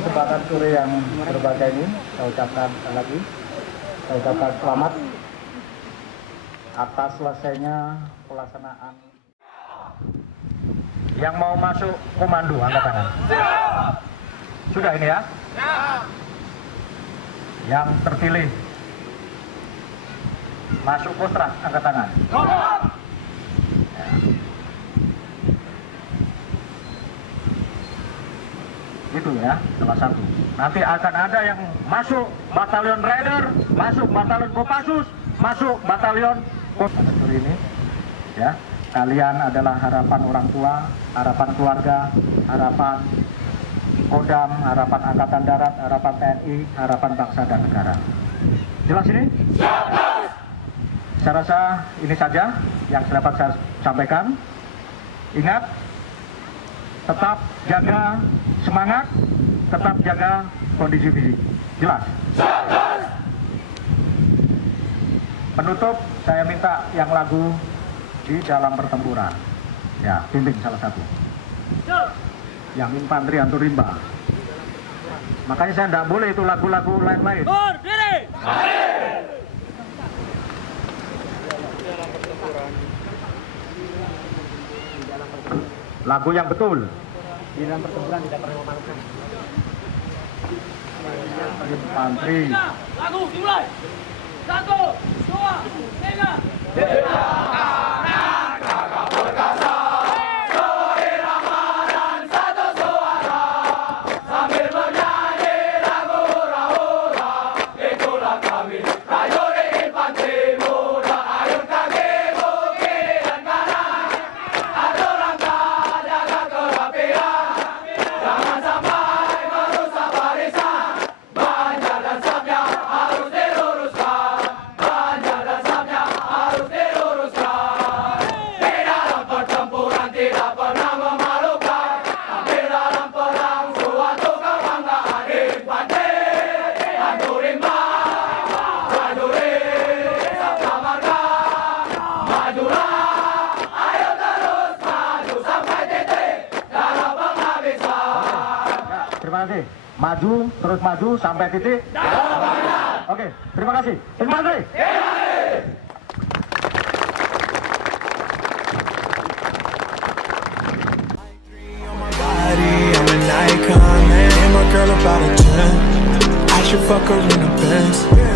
kesempatan sore yang berbahagia ini, saya ucapkan sekali lagi, saya ucapkan selamat atas selesainya pelaksanaan. Yang mau masuk komando, angkat tangan. Sudah ini ya? Yang terpilih masuk kostrat, angkat tangan. Itu ya, salah satu. Nanti akan ada yang masuk batalion Raider, masuk batalion Kopassus, masuk batalion Kopassus ini. Ya, kalian adalah harapan orang tua, harapan keluarga, harapan Kodam, harapan Angkatan Darat, harapan TNI, harapan bangsa dan negara. Jelas ini? Saya rasa ini saja yang dapat saya sampaikan. Ingat, tetap jaga semangat, tetap jaga kondisi fisik. Jelas? Penutup, saya minta yang lagu Di Dalam Pertempuran. Ya, pimpin salah satu. Yang infanteri antur rimba. Makanya saya tidak boleh itu lagu-lagu lain-lain. Berdiri! Lagu yang betul. Di dalam pertempuran tidak pernah memalukan. Infanteri. Lagu dimulai. 1, 2, 3. Terima kasih. Maju, terus maju sampai titik. Oke, terima kasih. Terima kasih. I'm an icon, man. And my girl about a 10. I should fuck her in the Benz.